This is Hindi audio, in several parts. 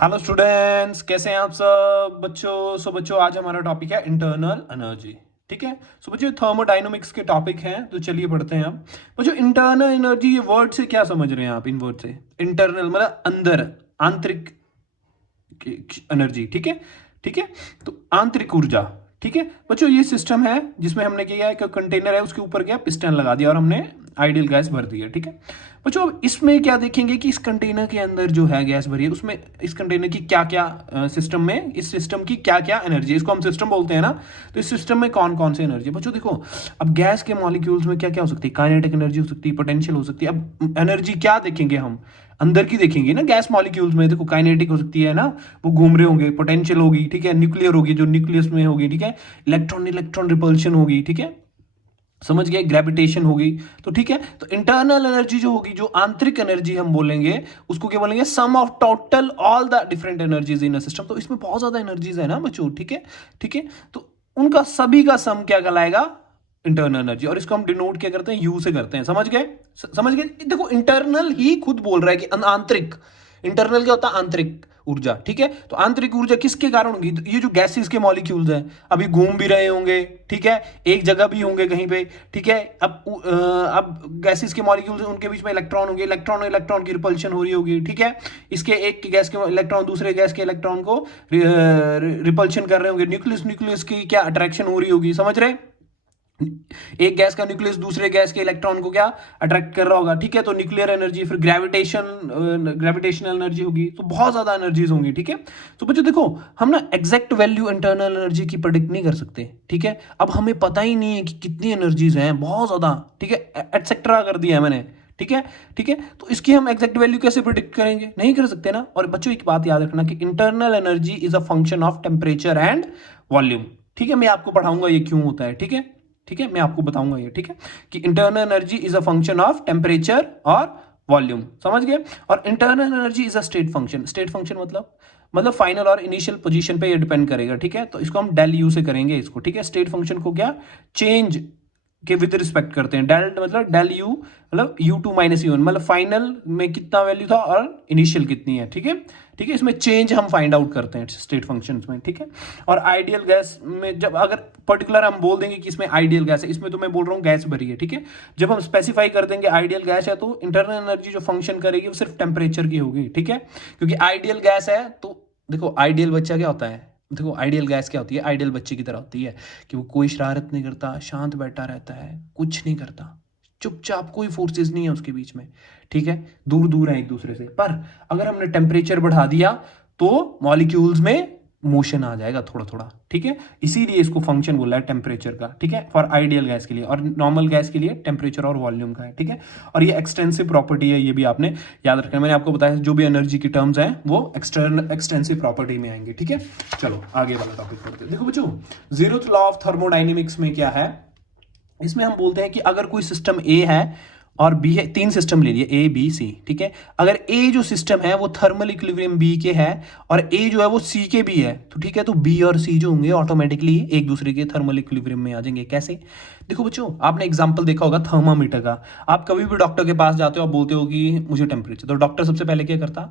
हेलो स्टूडेंट्स, कैसे हैं आप सब बच्चों। बच्चों आज हमारा टॉपिक है इंटरनल एनर्जी। ठीक है। बच्चों थर्मोडायनामिक्स के टॉपिक हैं, तो चलिए पढ़ते हैं अब। बच्चों इंटरनल एनर्जी, ये वर्ड से क्या समझ रहे हैं आप? इन वर्ड से इंटरनल मतलब अंदर, आंतरिक एनर्जी। ठीक है। ठीक है। तो आंतरिक ऊर्जा। ठीक है बच्चों, ये सिस्टम है जिसमें हमने किया है कि कंटेनर है, उसके ऊपर क्या पिस्टन लगा दिया और हमने आइडियल गैस भर दी है। ठीक है बच्चों, अब इसमें क्या देखेंगे कि इस कंटेनर के अंदर जो है गैस भरी है, उसमें इस कंटेनर की क्या क्या सिस्टम में, इस सिस्टम की क्या क्या एनर्जी, इसको हम सिस्टम बोलते हैं ना। तो इस सिस्टम में कौन कौन सी एनर्जी बच्चों देखो। अब गैस के मॉलिक्यूल्स में क्या क्या हो सकती है? काइनेटिक एनर्जी हो सकती है, पोटेंशियल हो सकती है। अब एनर्जी क्या देखेंगे हम? अंदर की देखेंगे ना। गैस मॉलिक्यूल्स में देखो काइनेटिक हो सकती है ना, वो घूम रहे होंगे, पोटेंशियल होगी। ठीक है। न्यूक्लियर होगी, जो न्यूक्लियस में होगी। ठीक है। इलेक्ट्रॉन इलेक्ट्रॉन रिपल्शन होगी। ठीक है, समझ गए। ग्रेविटेशन होगी। तो ठीक है, तो इंटरनल एनर्जी जो होगी, जो आंतरिक एनर्जी हम बोलेंगे, उसको क्या बोलेंगे? Sum of total all the different energies in a system. तो इसमें बहुत ज्यादा एनर्जीज है ना बच्चों। ठीक है। ठीक है, तो उनका सभी का सम क्या कहलाएगा? Internal energy. और इसको हम डिनोट क्या करते हैं? यू से करते हैं। समझ गए? समझ गए। देखो इंटरनल ही खुद बोल रहा है कि आंतरिक। इंटरनल क्या होता है? आंतरिक ऊर्जा। ठीक है, तो आंतरिक ऊर्जा किसके कारण होगी? तो ये जो गैसेस के मॉलिक्यूल्स हैं, अभी घूम भी रहे होंगे। ठीक है, एक जगह भी होंगे कहीं पे। ठीक है, अब गैसेस के मॉलिक्यूल्स, उनके बीच में इलेक्ट्रॉन होंगे, इलेक्ट्रॉन इलेक्ट्रॉन की रिपल्शन हो रही होगी। ठीक है, इसके एक गैस के इलेक्ट्रॉन दूसरे गैस के इलेक्ट्रॉन को रिपल्शन कर रहे होंगे। न्यूक्लियस न्यूक्लियस की क्या अट्रैक्शन हो रही होगी, समझ रहे? एक गैस का न्यूक्लियस दूसरे गैस के इलेक्ट्रॉन को क्या अट्रैक्ट कर रहा होगा। ठीक है, तो न्यूक्लियर एनर्जी, फिर ग्रेविटेशनल एनर्जी होगी। तो बहुत ज्यादा एनर्जीज होंगी। ठीक है, तो बच्चों देखो, हम ना एग्जैक्ट वैल्यू इंटरनल एनर्जी की प्रेडिक्ट नहीं कर सकते। ठीक है, अब हमें पता ही नहीं है कि कितनी एनर्जीज हैं, बहुत ज्यादा। ठीक है, एटसेट्रा कर दिया है मैंने। ठीक है। ठीक है, तो इसकी हम एग्जैक्ट वैल्यू कैसे प्रिडिक्ट करेंगे? नहीं कर सकते ना। और बच्चों एक बात याद रखना कि internal energy is a function of temperature and volume. ठीक है, मैं आपको पढ़ाऊंगा ये क्यों होता है। ठीक है। ठीक है, मैं आपको बताऊंगा ये। ठीक है, कि internal energy is a function of temperature और वॉल्यूम। समझ गए? और internal energy is a state function. State function मतलब फाइनल और इनिशियल पोजीशन पे ये डिपेंड करेगा। ठीक है, तो इसको हम डेल यू से करेंगे इसको। ठीक है, स्टेट फंक्शन को क्या चेंज के विद रिस्पेक्ट करते हैं। डेल मतलब डेल यू मतलब U two minus U one, मतलब फाइनल में कितना वैल्यू था और इनिशियल कितनी है। ठीक है। ठीक है, इसमें चेंज हम फाइंड आउट करते हैं स्टेट फंक्शंस में। ठीक है, और आइडियल गैस में जब अगर पर्टिकुलर हम बोल देंगे कि इसमें आइडियल गैस है, इसमें तो मैं बोल रहा हूँ गैस भरी है। ठीक है, जब हम स्पेसिफाई कर देंगे आइडियल गैस है, तो इंटरनल एनर्जी जो फंक्शन करेगी वो सिर्फ टेम्परेचर की होगी। ठीक है, क्योंकि आइडियल गैस है। तो देखो आइडियल बच्चा क्या होता है? देखो आइडियल गैस क्या होती है? आइडियल बच्चे की तरह होती है कि वो कोई शरारत नहीं करता, शांत बैठा रहता है, कुछ नहीं करता, चुपचाप, कोई फोर्सेस नहीं है उसके बीच में। ठीक है, दूर दूर है एक दूसरे से। पर अगर हमने टेम्परेचर बढ़ा दिया तो मॉलिक्यूल्स में मोशन आ जाएगा थोड़ा थोड़ा। ठीक है, इसीलिए इसको फंक्शन बोला है टेम्परेचर का। ठीक है, फॉर आइडियल गैस के लिए, और नॉर्मल गैस के लिए टेम्परेचर और वॉल्यूम का है। ठीक है, और ये एक्सटेंसिव प्रॉपर्टी है, ये भी आपने याद रखना। मैंने आपको बताया जो भी एनर्जी की टर्म्स हैं वो एक्सटेंसिव प्रॉपर्टी में आएंगे। ठीक है, चलो आगे वाला टॉपिक पढ़ते हैं। देखो बच्चों, जीरोथ लॉ ऑफ थर्मोडाइनमिक्स में क्या है? इसमें हम बोलते हैं कि अगर कोई सिस्टम ए है और बी है, तीन सिस्टम ले लिए ए बी सी। ठीक है, अगर ए जो सिस्टम है वो थर्मल इक्विलिब्रियम बी के है और ए जो है वो सी के भी है, तो ठीक है, तो बी और सी जो होंगे ऑटोमेटिकली एक दूसरे के थर्मल इक्विलिब्रियम में आ जाएंगे। कैसे? देखो बच्चों, आपने एग्जांपल देखा होगा थर्मामीटर का। आप कभी भी डॉक्टर के पास जाते हो, आप बोलते हो कि मुझे टेम्परेचर, तो डॉक्टर सबसे पहले क्या करता?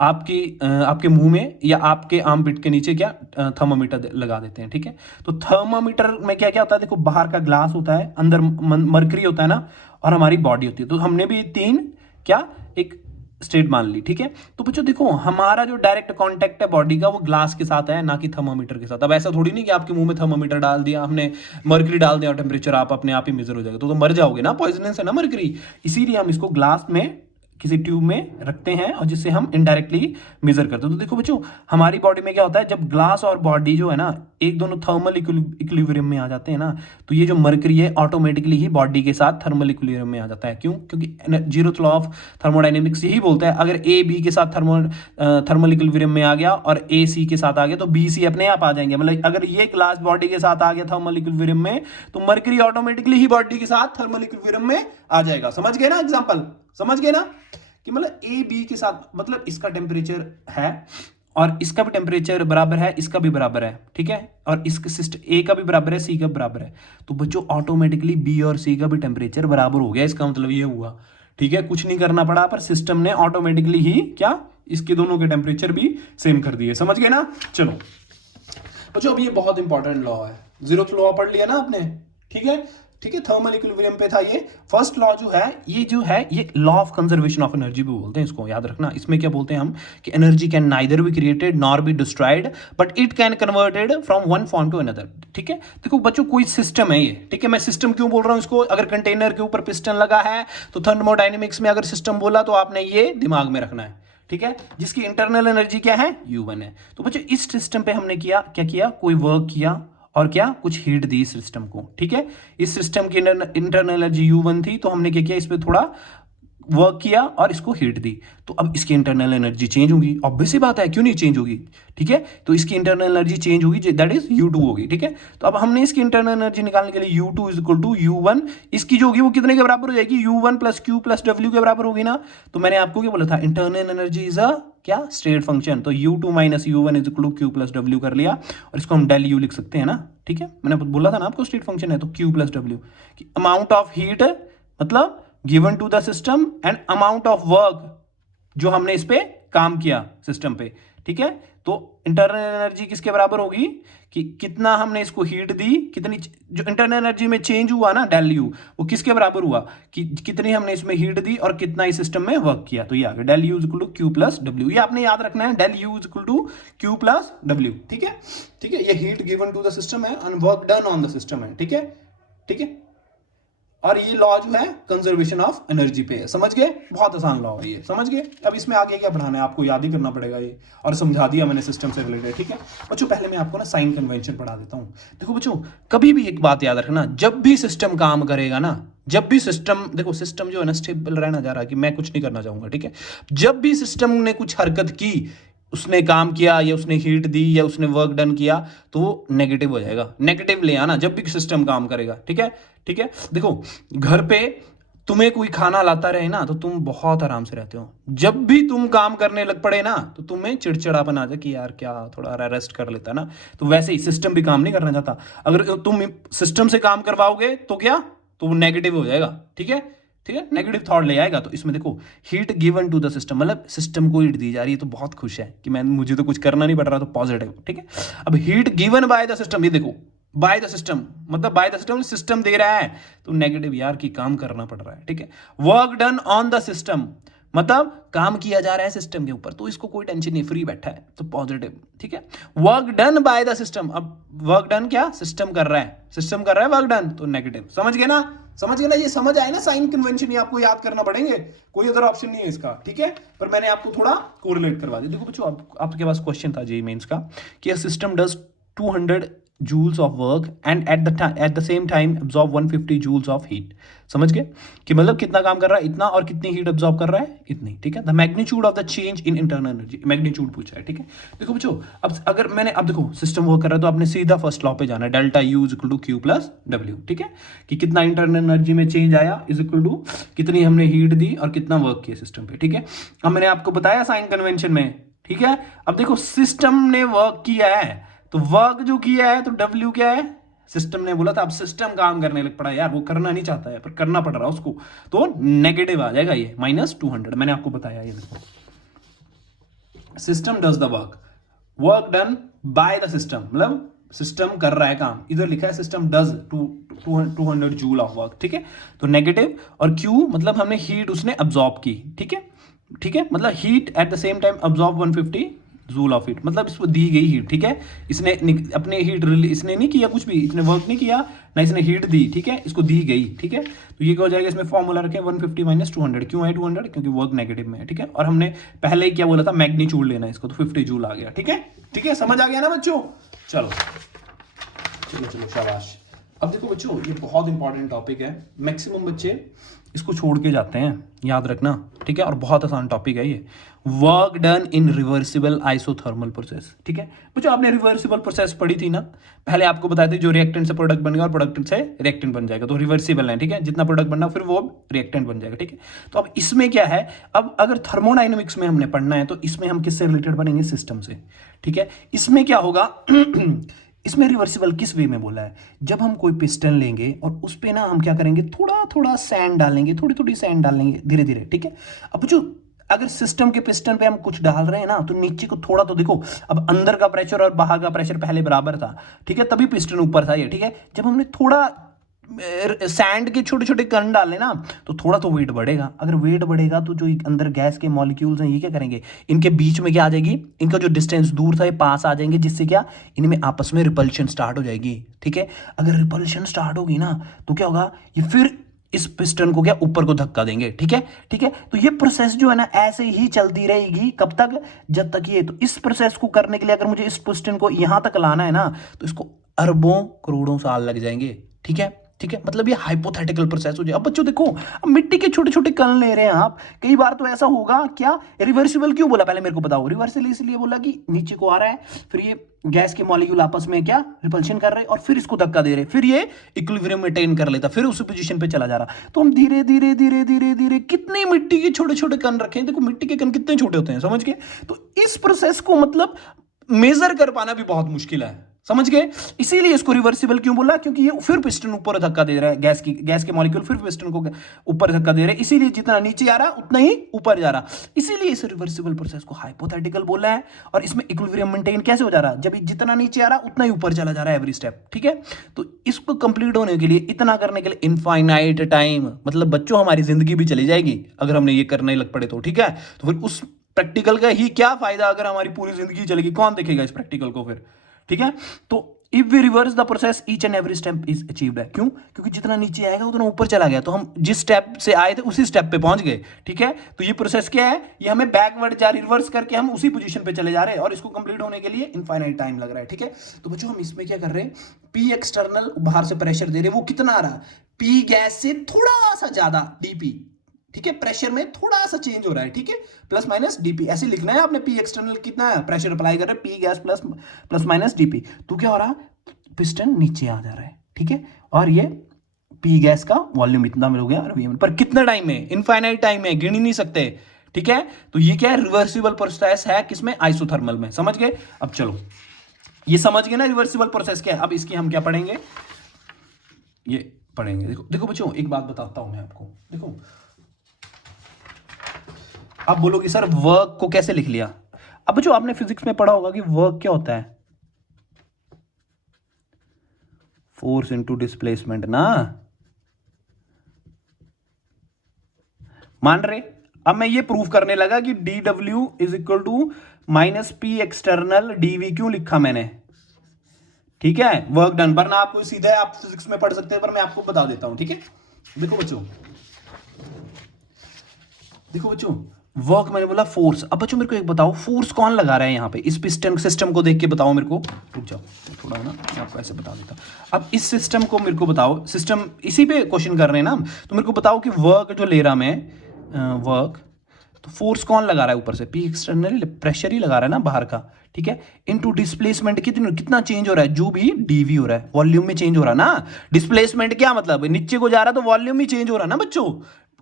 आपके मुंह में या आपके आर्म पिट के नीचे क्या थर्मामीटर लगा देते हैं। ठीक है, तो थर्मामीटर में क्या क्या होता है? देखो बाहर का ग्लास होता है, अंदर मरकरी होता है ना, और हमारी बॉडी होती है। तो हमने भी तीन क्या एक स्टेट मान ली। ठीक है, तो बच्चों देखो, हमारा जो डायरेक्ट कांटेक्ट है बॉडी का वो ग्लास के साथ है, ना कि थर्मामीटर के साथ। अब ऐसा थोड़ी नहीं कि आपके मुंह में थर्मामीटर डाल दिया हमने, मर्करी डाल दिया और टेम्परेचर आप अपने आप ही मेजर हो जाएगा, तो मर जाओगे ना, पॉइजनस है ना मर्करी। इसीलिए हम इसको ग्लास में किसी ट्यूब में रखते हैं और जिससे हम इनडायरेक्टली मेजर करते हैं। तो देखो बच्चों, हमारी बॉडी में क्या होता है? जब ग्लास और बॉडी जो है ना, एक दोनों थर्मल इक्विलिब्रियम में आ जाते हैं ना, तो ये जो मर्करी है ऑटोमेटिकली ही बॉडी के साथ थर्मल इक्विलिब्रियम में आ जाता है। क्यों? क्योंकि जीरोथ लॉ ऑफ थर्मोडायनेमिक्स यही बोलता है, अगर ए बी के साथ थर्मल इक्विलिब्रियम में आ गया और ए सी के साथ आ गया, तो बी सी अपने आप आ जाएंगे। मतलब अगर ये ग्लास बॉडी के साथ आ गया थर्मल इक्विलिब्रियम में, तो मर्करी ऑटोमेटिकली ही बॉडी के साथ थर्मल इक्विलिब्रियम में आ जाएगा। समझ गए ना एग्जांपल? समझ गए ना कि मतलब ए बी के साथ, मतलब इसका टेम्परेचर है और इसका भी टेम्परेचर बराबर है, इसका भी बराबर है। ठीक है, और इसका सिस्टम ए का भी बराबर है, सी का बराबर है, तो बच्चों ऑटोमेटिकली बी और सी का भी टेम्परेचर बराबर हो गया। इसका मतलब ये हुआ, ठीक है, कुछ नहीं करना पड़ा, पर सिस्टम ने ऑटोमेटिकली ही क्या इसके दोनों के टेम्परेचर भी सेम कर दिए। समझ गए ना? चलो बच्चों, अब ये बहुत इंपॉर्टेंट लॉ है, जीरोथ लॉ पढ़ लिया ना आपने, ठीक है? ठीक है, थर्मल इक्विलिब्रियम पे था ये। फर्स्ट लॉ जो है ये law of conservation of energy भी बोलते हैं इसको, याद रखना। इसमें क्या बोलते हैं हम कि energy can neither be created nor be destroyed but it can converted from one form to another. ठीक है, देखो बच्चों, कोई सिस्टम है ये, ठीक है? मैं सिस्टम क्यों बोल रहा हूं इसको? अगर कंटेनर के ऊपर पिस्टन लगा है तो थर्मोडायनेमिक्स में अगर सिस्टम बोला तो आपने ये दिमाग में रखना है, ठीक है? जिसकी इंटरनल एनर्जी क्या है? U1 है। तो बच्चों, इस सिस्टम पे हमने क्या किया? कोई वर्क किया और क्या कुछ हीट दी इस सिस्टम को, ठीक है? इस सिस्टम की इंटरनल एनर्जी U1 थी, तो हमने क्या किया? इस पे थोड़ा वर्क किया और इसको हीट दी, तो अब इसकी इंटरनल एनर्जी चेंज होगी। ऑब्वियस सी बात है, क्यों नहीं चेंज होगी? ठीक है, तो इसकी इंटरनल एनर्जी चेंज होगी, दैट इज U2 होगी, ठीक है? तो अब हमने इसकी इंटरनल एनर्जी निकालने के लिए U2 is equal to U1, इसकी जो होगी वो कितने के बराबर हो जाएगी? U1 plus Q plus W के बराबर होगी ना? तो मैंने आपको क्या बोला था? इंटरनल एनर्जी इज अ क्या? State function. तो U2 minus U1 is equal to Q plus W कर लिया, और इसको हम डेल U लिख सकते हैं ना, ठीक है? मैंने बोला था ना आपको स्टेट फंक्शन है तो Q plus W, amount of heat मतलब given to the system and amount of work जो हमने इस पे काम किया सिस्टम पे, ठीक है? तो इंटरनल एनर्जी किसके बराबर होगी कि कितना हमने इसको हीट दी, कितनी जो इंटरनल एनर्जी में चेंज हुआ ना डेल यू, वो किसके बराबर हुआ कि कितनी हमने इसमें हीट दी और कितना इस सिस्टम में वर्क किया। तो ये आ गया del U is equal to Q plus W. ये आपने याद रखना है, del U is equal to Q plus W, ठीक है? ठीक है, ये heat given to the system है and work done on the system है, ठीक है? ठीक है, और ये लॉ जो है कंजर्वेशन ऑफ एनर्जी पे है। समझ गए? बहुत आसान लॉ है ये, समझ गए? अब इसमें आगे क्या पढ़ाना है आपको, याद ही करना पड़ेगा ये, और समझा दिया मैंने सिस्टम से रिलेटेड, ठीक है? बच्चों, पहले मैं आपको ना साइन कन्वेंशन पढ़ा देता हूं। देखो बच्चों, कभी भी एक बात याद रखना, जब भी सिस्टम काम करेगा ना, जब भी सिस्टम, देखो सिस्टम जो है ना स्टेबल रहना जा रहा है कि मैं कुछ नहीं करना चाहूंगा, ठीक है? जब भी सिस्टम ने कुछ हरकत की, उसने काम किया या उसने हीट दी या उसने वर्क डन किया, तो वो नेगेटिव हो जाएगा। नेगेटिव ले आना जब भी सिस्टम काम करेगा, ठीक है? ठीक है, देखो घर पे तुम्हें कोई खाना लाता रहे ना तो तुम बहुत आराम से रहते हो। जब भी तुम काम करने लग पड़े ना तो तुम्हें चिड़चिड़ापन आ जाए कि यार क्या थोड़ा रेस्ट कर लेता ना। तो वैसे ही सिस्टम भी काम नहीं करना चाहता। अगर तुम सिस्टम से काम करवाओगे तो क्या, तो वो नेगेटिव हो जाएगा, ठीक है? ठीक है, नेगेटिव थॉट ले आएगा। तो इसमें देखो heat given to the system, मतलब सिस्टम को हीट दी जा रही है तो बहुत खुश है कि मुझे तो कुछ करना नहीं पड़ रहा, तो पॉजिटिव, ठीक है? अब heat given by the system, ये देखो बाय द सिस्टम मतलब बाय द सिस्टम, सिस्टम दे रहा है तो नेगेटिव यार कि काम करना पड़ रहा है, ठीक है? Work done on the system मतलब काम किया जा रहा है सिस्टम के ऊपर, तो इसको कोई टेंशन नहीं, फ्री बैठा है तो पॉजिटिव, ठीक है? Work done by the system, अब वर्क डन क्या सिस्टम कर रहा है, सिस्टम कर रहा है वर्क डन, तो नेगेटिव। समझ गए ना? समझ गए ना? ये समझ आए ना साइन कन्वेंशन, ये आपको याद करना पड़ेंगे, कोई अदर ऑप्शन नहीं है इसका, ठीक है? पर मैंने आपको थोड़ा कोरिलेट करवा दिया। देखो बच्चों, आपके पास क्वेश्चन था जेईई मेंस का कि system does 200 joules of work and at the same time absorb 150 joules of heat। समझ गए कि मतलब कितना काम कर रहा है इतना, और कितनी हीट अब्सॉर्ब कर रहा है इतनी, ठीक है? The magnitude of the change in internal energy, magnitude पूछा है, ठीक है? देखो बच्चों, अब अगर मैंने, अब देखो सिस्टम वर्क कर रहा है तो आपने सीधा फर्स्ट लॉ पे जाना है, delta U is equal to Q plus W, ठीक है? कि कितना इंटरनल एनर्जी में चेंज आया इज इक्वल टू कितनी हमने हीट दी और कितना वर्क किया सिस्टम पे, ठीक है? अब मैंने आपको बताया साइन कन्वेंशन में, ठीक है? अब देखो सिस्टम ने वर्क किया है तो वर्क जो किया है तो W क्या है, सिस्टम ने बोला था। अब सिस्टम काम करने लग पड़ा यार, वो करना नहीं चाहता है पर करना पड़ रहा है उसको, तो नेगेटिव आ जाएगा ये -200। मैंने आपको बताया ये देखो, system does the work, work done by the system मतलब सिस्टम कर रहा है काम, इधर लिखा है system does 200 joule of work, ठीक है? तो नेगेटिव, और Q मतलब हमने हीट उसने अब्सॉर्ब की, ठीक है? ठीक है, मतलब heat at the same time absorb 150 joule of heat, मतलब इसको दी गई हीट, ठीक है? इसने अपने हीट इसने नहीं किया कुछ भी, इसने वर्क नहीं किया ना, इसने हीट दी, ठीक है? इसको दी गई, ठीक है? तो ये क्या हो जाएगा, इसमें फॉर्मूला रखे 150 माइनस 200, क्यों है 200? क्योंकि वर्क नेगेटिव में है, ठीक है? और हमने पहले ही क्या बोला था, मैग्नीट्यूड लेना है इसको, तो 50 जूल आ गया, ठीक है? ठीक है, समझ आ गया ना बच्चों? चलो चलो चलो शाबाश। अब देखो बच्चों, ये बहुत इंपॉर्टेंट टॉपिक है, मैक्सिमम बच्चे इसको छोड़ के जाते हैं, याद रखना, ठीक है? और बहुत आसान टॉपिक है ये, work done in reversible isothermal process, ठीक है? बच्चों आपने रिवर्सिबल प्रोसेस पढ़ी थी ना, पहले आपको बताया था जो रिएक्टेंट से प्रोडक्ट बनेगा और प्रोडक्ट से रिएक्टेंट बन जाएगा, तो रिवर्सिबल है, ठीक है? जितना प्रोडक्ट बनना फिर वो रिएक्टेंट बन जाएगा, ठीक है? तो अब इसमें क्या है, अब अगर थर्मोडाइनमिक्स में हमने पढ़ना है तो इसमें हम किससे रिलेटेड बनेंगे, सिस्टम से, ठीक है? इसमें क्या होगा इसमें रिवर्सिबल किस वे में बोला है, जब हम कोई पिस्टन लेंगे और उस पे ना हम क्या करेंगे, थोड़ा थोड़ा सैंड डालेंगे, थोड़ी थोड़ी सैंड डालेंगे धीरे धीरे, ठीक है? अब जो अगर सिस्टम के पिस्टन पे हम कुछ डाल रहे हैं ना, तो नीचे को थोड़ा तो देखो, अब अंदर का प्रेशर और बाहर का प्रेशर पहले बराबर था, ठीक है, तभी पिस्टन ऊपर था ये, ठीक है। जब हमने थोड़ा सैंड के छोटे छोटे कण डाले ना, तो थोड़ा तो वेट बढ़ेगा। अगर वेट बढ़ेगा तो जो अंदर गैस के मॉलिक्यूल्स हैं ये क्या करेंगे, इनके बीच में क्या आ जाएगी, इनका जो डिस्टेंस दूर था ये पास आ जाएंगे, जिससे क्या इनमें आपस में रिपल्शन स्टार्ट हो जाएगी, ठीक है। अगर रिपल्शन स्टार्ट होगी ना, तो क्या होगा, ये फिर इस पिस्टन को क्या ऊपर को धक्का देंगे, ठीक है, ठीक है। तो ये प्रोसेस जो है ना ऐसे ही चलती रहेगी, कब तक, जब तक ये, तो इस प्रोसेस को करने के लिए अगर मुझे इस पिस्टन को यहां तक लाना है ना, तो इसको अरबों करोड़ों साल लग जाएंगे, ठीक है, ठीक है। मतलब ये हाइपोथेटिकल प्रोसेस हो जाए। अब बच्चों देखो, अब मिट्टी के छोटे छोटे कण ले रहे हैं आप, कई बार तो ऐसा होगा, क्या रिवर्सिबल क्यों बोला पहले मेरे को बताओ, रिवर्सिबल इसलिए बोला कि नीचे को आ रहा है, फिर ये गैस के मॉलिक्यूल आपस में क्या रिपल्शन कर रहे हैं, और फिर इसको धक्का दे रहे हैं, फिर ये इक्विलिब्रियम मेंटेन कर लेता, फिर उस पोजीशन पे चला जा रहा। तो हम धीरे धीरे धीरे धीरे धीरे कितने मिट्टी के छोटे छोटे कण रखे हैं, देखो मिट्टी के कण कितने छोटे होते हैं, समझ गए। तो इस प्रोसेस को मतलब मेजर कर पाना भी बहुत मुश्किल है, समझ गए। इसीलिए इसको रिवर्सिबल क्यों बोला, क्योंकि ये फिर पिस्टन ऊपर धक्का दे रहा है, गैस के मॉलिक्यूल फिर पिस्टन को ऊपर धक्का दे रहे हैं, इसीलिए जितना नीचे आ रहा उतना ही ऊपर जा रहा। इसीलिए इस रिवर्सिबल प्रोसेस को हाइपोथेटिकल बोला है। और इसमें इक्विलिब्रियम मेंटेन कैसे हो जा रहा है, जब जितना नीचे आ रहा उतना ही ऊपर चला जा रहा है एवरी स्टेप, ठीक है। तो इसको कंप्लीट होने के लिए, इतना करने के लिए इनफाइनाइट टाइम, मतलब बच्चों हमारी जिंदगी भी चली जाएगी अगर हमने ये करने लग पड़े तो, ठीक है। तो फिर उस प्रैक्टिकल का ही क्या फायदा अगर हमारी पूरी जिंदगी चलेगी, कौन देखेगा इस प्रैक्टिकल को फिर, ठीक है। तो if we reverse the process each and every step is achieved है, क्यों, क्योंकि जितना नीचे आएगा उतना ऊपर चला गया, तो हम जिस स्टेप से आए थे उसी स्टेप पे पहुंच गए, ठीक है। तो ये प्रोसेस क्या है, ये हमें बैकवर्ड जा रिवर्स करके हम उसी पोजीशन पे चले जा रहे हैं, और इसको कंप्लीट होने के लिए इनफाइनाइट टाइम लग रहा है, ठीक है। तो बच्चों हम इसमें क्या कर रहे हैं, पी एक्सटर्नल बाहर से प्रेशर दे रहे हैं, वो कितना आ रहा, पी गैस से थोड़ा सा ज्यादा डीपी, ठीक है, प्रेशर में थोड़ा सा चेंज हो रहा है, ठीक है, प्लस माइनस डीपी ऐसे लिखना है आपने। पी एक्सटर्नल कितना है, प्रेशर अप्लाई कर रहे हैं, P gas plus minus DP. तो क्या हो रहा, पिस्टन नीचे आ जा रहा है, ठीक है, और ये पी गैस का वॉल्यूम इतना हो गया, पर कितना टाइम में, इनफाइनाइट टाइम में, गिन ही नहीं सकते, ठीक है। तो ये क्या है, रिवर्सिबल प्रोसेस है, किसमें, आइसोथर्मल में, समझ गए। अब चलो ये समझ गए ना रिवर्सिबल प्रोसेस क्या है। अब इसकी हम क्या पढ़ेंगे, ये पढ़ेंगे। देखो देखो बच्चों, एक बात बताता हूं मैं आपको, देखो आप बोलोगे सर वर्क को कैसे लिख लिया। अब जो आपने फिजिक्स में पढ़ा होगा कि वर्क क्या होता है, फोर्स इनटू डिस्प्लेसमेंट ना, मान रहे। अब मैं ये प्रूफ करने लगा कि D W is equal to minus P external DV क्यों लिखा मैंने, ठीक है, वर्क डन। वरना आपको सीधा आप फिजिक्स में पढ़ सकते हैं, पर मैं आपको बता देता हूं, ठीक है। देखो बच्चों, देखो बच्चों, वर्क मैंने बोला फोर्स। अब बच्चों मेरे को एक बताओ, फोर्स कौन लगा रहा है यहाँ पे, इस पिस्टन सिस्टम को देख के बताओ मेरे को, रुक जाओ थोड़ा ना, मैं आपको ऐसे बता देता हूँ। अब इस सिस्टम को मेरे को बताओ, सिस्टम इसी पे क्वेश्चन कर रहे हैं ना हम, तो मेरे को बताओ कि वर्क जो ले रहा मैं, वर्क, तो फोर्स कौन लगा रहा है ऊपर से, पी एक्सटर्नल प्रेशर ही लगा रहा है ना बाहर का, ठीक है, इनटू डिस्प्लेसमेंट कितना चेंज हो रहा है, जो भी डीवी हो रहा है, वॉल्यूम में चेंज हो रहा है ना। डिस्प्लेसमेंट क्या मतलब, नीचे को जा रहा है तो वॉल्यूम ही चेंज हो रहा है ना बच्चों,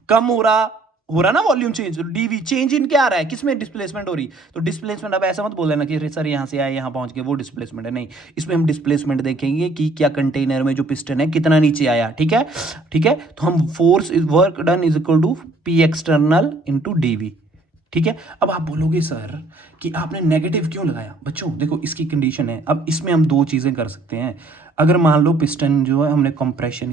कम हो रहा ना volume change, DV change in क्या आ रहा है, किसमें डिस्प्लेसमेंट हो रही। तो डिस्प्लेसमेंट, अब ऐसा मत बोल देना कि सर यहाँ से आए यहाँ पहुंच गए वो डिस्प्लेसमेंट है, नहीं, इसमें हम डिस्प्लेसमेंट देखेंगे कि क्या कंटेनर में जो पिस्टन है कितना नीचे आया, ठीक है, ठीक है। तो हम force is work done is equal to P external into DV, ठीक है। अब आप बोलोगे सर कि आपने नेगेटिव क्यों लगाया, बच्चों देखो इसकी कंडीशन है। अब इसमें हम दो चीजें कर सकते हैं। अगर मान लो पिस्टन जो है हमने कंप्रेशन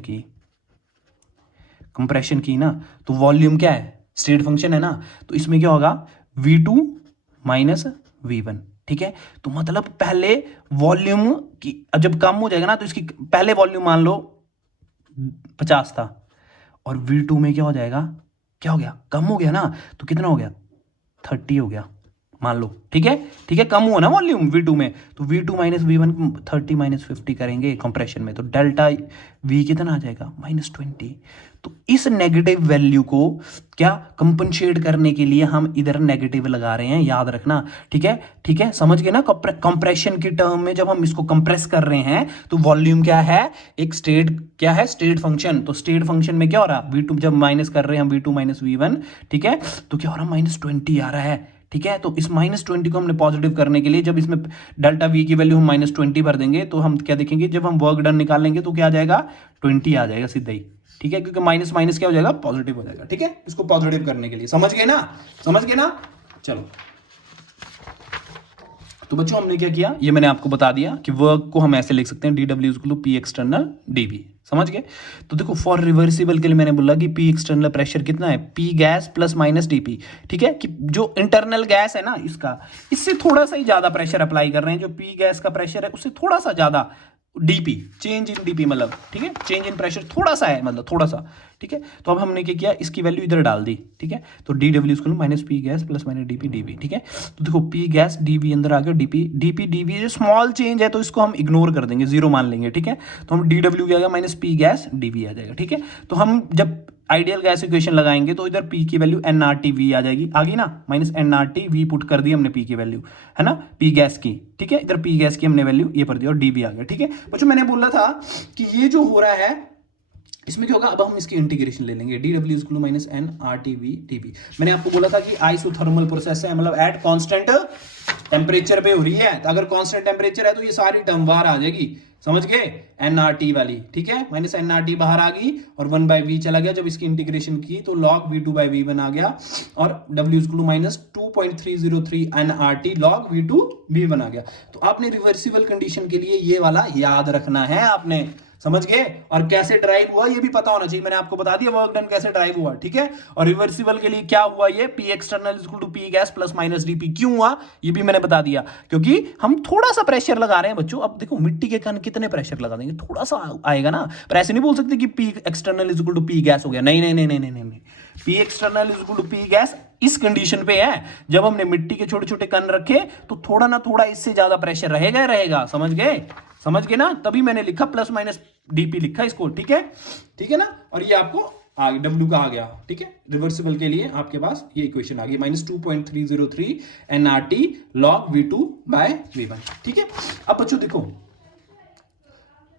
की ना, तो वॉल्यूम क्या है, स्टेट फंक्शन है ना, तो इसमें क्या होगा, V2 माइनस V1, ठीक है। तो मतलब पहले वॉल्यूम की जब कम हो जाएगा ना, तो इसकी पहले वॉल्यूम मान लो 50 था, और V2 में क्या हो जाएगा, क्या हो गया, कम हो गया ना, तो कितना हो गया, 30 हो गया मान लो, ठीक है, ठीक है, कम हुआ ना वॉल्यूम V2 में, तो V2 माइनस V1 30 माइनस 50 करेंगे कंप्रेशन में, तो डेल्टा V कितना आ जाएगा, -20। तो इस नेगेटिव वैल्यू को क्या कंपनसेट करने के लिए हम इधर नेगेटिव लगा रहे हैं, याद रखना, ठीक है, ठीक है, समझ गए ना। कंप्रेशन की टर्म में जब हम इसको कंप्रेस कर रहे हैं, तो वॉल्यूम क्या है, एक स्टेट, क्या है, स्टेट फंक्शन। तो स्टेट फंक्शन में क्या हो रहा, V2 जब माइनस कर रहे हैं हम V2 माइनस V1, ठीक है, तो क्या हो रहा, -20 आ रहा है, ठीक है। तो इस -20 को हमने पॉजिटिव करने के लिए, जब इसमें डेल्टा V की वैल्यू हम -20 भर देंगे, तो हम क्या देखेंगे, जब हम वर्क डन निकालेंगे तो क्या आ जाएगा, 20 आ जाएगा सीधा ही, ठीक है, क्योंकि माइनस माइनस क्या हो जाएगा, पॉजिटिव हो जाएगा। ठीक है, इसको पॉजिटिव करने के लिए, समझ गए ना, समझ गए ना। चलो तो बच्चों हमने क्या किया, ये मैंने आपको बता दिया कि वर्क को हम ऐसे लिख सकते हैं, DW equal to P external dV, समझ गए। तो देखो फॉर रिवर्सिबल के लिए मैंने बोला कि P एक्सटर्नल प्रेशर कितना है, P gas plus minus DP। ठीक है, कि जो इंटरनल गैस है ना इसका, इससे थोड़ा सा ही ज्यादा प्रेशर अप्लाई कर रहे हैं, जो P गैस का प्रेशर है उससे थोड़ा सा ज्यादा डीपी, चेंज इन डीपी मतलब, ठीक है, चेंज इन प्रेशर थोड़ा सा है, मतलब थोड़ा सा। ठीक है, तो अब हमने क्या किया, इसकी वैल्यू इधर डाल दी। ठीक है, तो D W equal minus P gas plus minus DP DV. ठीक है, तो देखो पी गैस डीवी अंदर आ गया, DP DP DV small change है तो इसको हम इग्नोर कर देंगे, जीरो मान लेंगे। ठीक है, तो हम डी डब्ल्यू क्या आएगा, माइनस पी गैस डीवी आ जाएगा। ठीक है, तो हम जब आइडियल गैस इक्वेशन लगाएंगे तो इधर P की वैल्यू nRT-V आ जाएगी, आ गई ना, माइनस nRT-V पुट कर दी हमने P की वैल्यू, है ना, P गैस की। ठीक है, इधर P गैस की हमने वैल्यू ये पर दी और DV आ गया। ठीक है बच्चों, मैंने बोला था कि ये जो हो रहा है इसमें क्या होगा, अब हम इसकी इंटीग्रेशन ले लेंगे, DW equal minus nRT-V dV। मैंने आपको बोला था कि आइसोथर्मल प्रोसेस है, मतलब एट कांस्टेंट टेम्परेचर पे हो रही है, तो अगर कांस्टेंट टेम्परेचर है तो ये सारी टर्म बाहर आ जाएगी, समझ गए, nRT वाली। ठीक है, माइनस nRT बाहर आ गई और 1/v चला गया, जब इसकी इंटीग्रेशन की तो log V2/V1 आ गया और W equal minus 2.303 nRT log V2/V1 आ गया। तो आपने रिवर्सिबल कंडीशन के लिए ये वाला याद रखना है आपने, समझ गए, और कैसे ड्राइव हुआ ये भी पता होना चाहिए, मैंने आपको बता दिया वर्क डन कैसे ड्राइव हुआ। ठीक है, और रिवर्सिबल के लिए क्या हुआ, ये P external equal to P gas plus minus DP क्यों हुआ ये भी मैंने बता दिया, क्योंकि हम थोड़ा सा प्रेशर लगा रहे हैं बच्चों। अब देखो मिट्टी के कण कितने प्रेशर लगा देंगे, थोड़ा सा आएगा ना, पर ऐसे नहीं बोल सकते कि P external equal to P gas हो गया, नहीं नहीं नहीं नहीं नहीं नहीं, P external equal to P gas इस कंडीशन पे है जब हमने मिट्टी के छोटे छोटे कण रखे तो थोड़ा ना थोड़ा इससे ज्यादा प्रेशर रहेगा रहेगा, समझ गए, समझ गए ना, तभी मैंने लिखा प्लस माइनस डीपी लिखा इसको। ठीक है, ठीक है ना, और ये आपको डब्ल्यू का आ गया। ठीक है, रिवर्सिबल के लिए आपके पास ये इक्वेशन आ गई, माइनस 2.303 nRT log V2/V1। ठीक है, अब बच्चों देखो,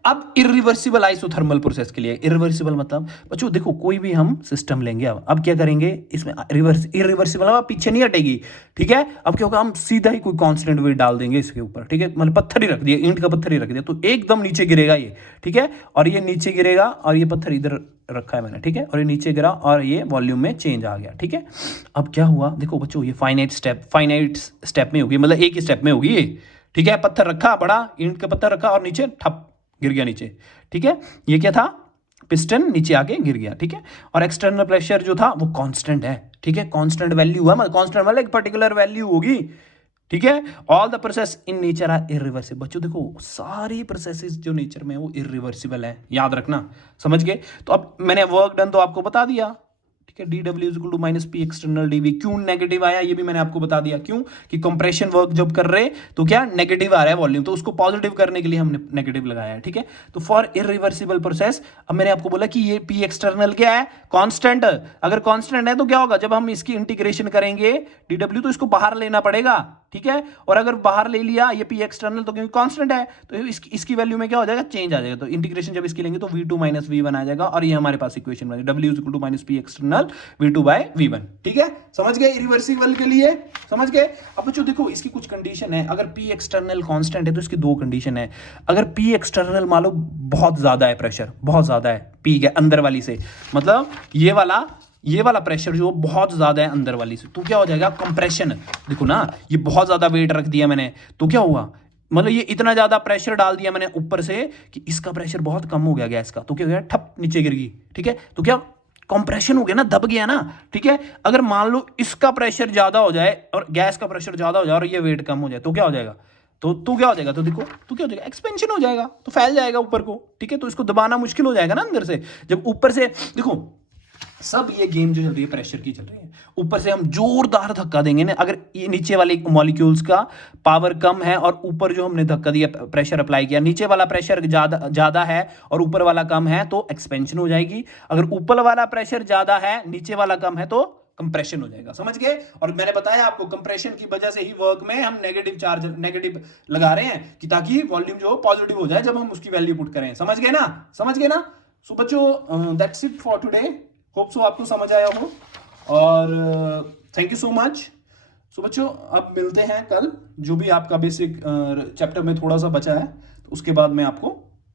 अब इरिवर्सिबल आइसोथर्मल प्रोसेस के लिए, इरिवर्सिबल मतलब बच्चों देखो कोई भी हम सिस्टम लेंगे, अब क्या करेंगे इसमें, रिवर्स इरिवर्सिबल अब पीछे नहीं हटेगी। ठीक है, अब क्या होगा, हम सीधा ही कोई कांस्टेंट वेट डाल देंगे इसके ऊपर। ठीक है, मतलब पत्थर ही रख दिया, ईंट का पत्थर ही रख दिया तो एकदम नीचे गिरेगा ये। ठीक है, और ये नीचे गिरेगा और ये पत्थर इधर रखा है मैंने। ठीक है, और ये नीचे गिरा और ये वॉल्यूम में चेंज आ गया। ठीक है, अब क्या हुआ देखो बच्चों, ये फाइनाइट स्टेप में होगी, मतलब एक ही स्टेप में होगी ये। ठीक है, पत्थर रखा, बड़ा ईंट का पत्थर रखा और नीचे ठप गिर गया नीचे। ठीक है, ये क्या था, पिस्टन नीचे आके गिर गया। ठीक है, और एक्सटर्नल प्रेशर जो था वो कांस्टेंट है। ठीक है, कांस्टेंट वैल्यू है, मतलब कांस्टेंट मतलब एक पर्टिकुलर वैल्यू होगी। ठीक है, all the process in nature are irreversible. बच्चों देखो सारी प्रोसेसेस जो नेचर में है वो इरिवर्सिबल है, याद रखना, समझ गए। तो अब मैंने वर्क डन तो आपको बता दिया। ठीक है, DW equal to minus P external DV, क्यों नेगेटिव आया ये भी मैंने आपको बता दिया, क्यों कि कंप्रेशन वर्क जब कर रहे तो क्या नेगेटिव आ रहा है वॉल्यूम, तो उसको पॉजिटिव करने के लिए हमने नेगेटिव लगाया है। ठीक है, तो फॉर इरिवर्सिबल प्रोसेस, अब मैंने आपको बोला कि ये P एक्सटर्नल क्या है, कांस्टेंट। अगर कांस्टेंट है तो क्या होगा, जब हम इसकी इंटीग्रेशन करेंगे DW तो इसको बाहर लेना पड़ेगा। ठीक है, और अगर बाहर ले लिया ये P एक्सटर्नल तो क्योंकि कांस्टेंट है तो इसकी वैल्यू में क्या हो जाएगा, चेंज आ जाएगा। तो इंटीग्रेशन जब इसकी लेंगे तो V2 माइनस V1 आ जाएगा और ये हमारे पास इक्वेशन बन W equal to minus P external V2/V1। ठीक है, समझ गए, इरिवर्सिबल के लिए समझ गए। अब बच्चों देखो इसकी कुछ कंडीशन है, अगर P एक्सटर्नल कांस्टेंट है तो इसकी दो कंडीशन है। अगर P एक्सटर्नल मान लो बहुत ज्यादा है, प्रेशर बहुत ज्यादा है P के अंदर वाली से, मतलब ये वाला प्रेशर जो बहुत ज्यादा है अंदर वाली से, तो क्या हो जाएगा, कंप्रेशन। देखो ना, ये बहुत ज्यादा वेट रख दिया मैंने तो क्या हुआ, मतलब ये इतना ज्यादा प्रेशर डाल दिया मैंने ऊपर से कि इसका प्रेशर बहुत कम हो गया गैस का, तो क्या हो गया, ठप नीचे गिर गई। ठीक है, तो क्या कंप्रेशन हो गया ना, दब गया ना। ठीक है, अगर मान लो इसका प्रेशर ज्यादा हो जाए और गैस का प्रेशर ज्यादा हो जाए और ये वेट कम हो जाए तो क्या हो जाएगा, तो क्या हो जाएगा, तो देखो तो क्या हो जाएगा, एक्सपेंशन हो जाएगा, तो फैल जाएगा ऊपर को। ठीक है, तो इसको दबाना मुश्किल हो जाएगा ना अंदर से, जब ऊपर से देखो सब ये गेम जो चल रही है प्रेशर की चल रही है, ऊपर से हम जोरदार धक्का देंगे ना, अगर ये नीचे वाले मॉलिक्यूल्स का पावर कम है और ऊपर जो हमने धक्का दिया प्रेशर अप्लाई किया, नीचे वाला प्रेशर ज्यादा है और ऊपर वाला कम है तो एक्सपेंशन हो जाएगी। अगर ऊपर वाला प्रेशर ज्यादा है नीचे वाला कम है तो कंप्रेशन हो जाएगा, समझ गए। और मैंने बताया आपको कंप्रेशन की वजह से ही वर्क में हम नेगेटिव लगा रहे हैं कि ताकि वॉल्यूम जो पॉजिटिव हो जाए जब हम उसकी वैल्यू पुट करें, समझ गए ना, समझ गए ना। सो बच्चों that's it for today, hope so आपको समझ आया हो और थैंक यू सो मच। सो बच्चों अब मिलते हैं कल, जो भी आपका बेसिक चैप्टर में थोड़ा सा बचा है तो उसके बाद मैं आपको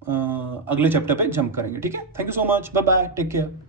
अगले चैप्टर पे जंप करेंगे। ठीक है, thank you so much, bye bye, take care.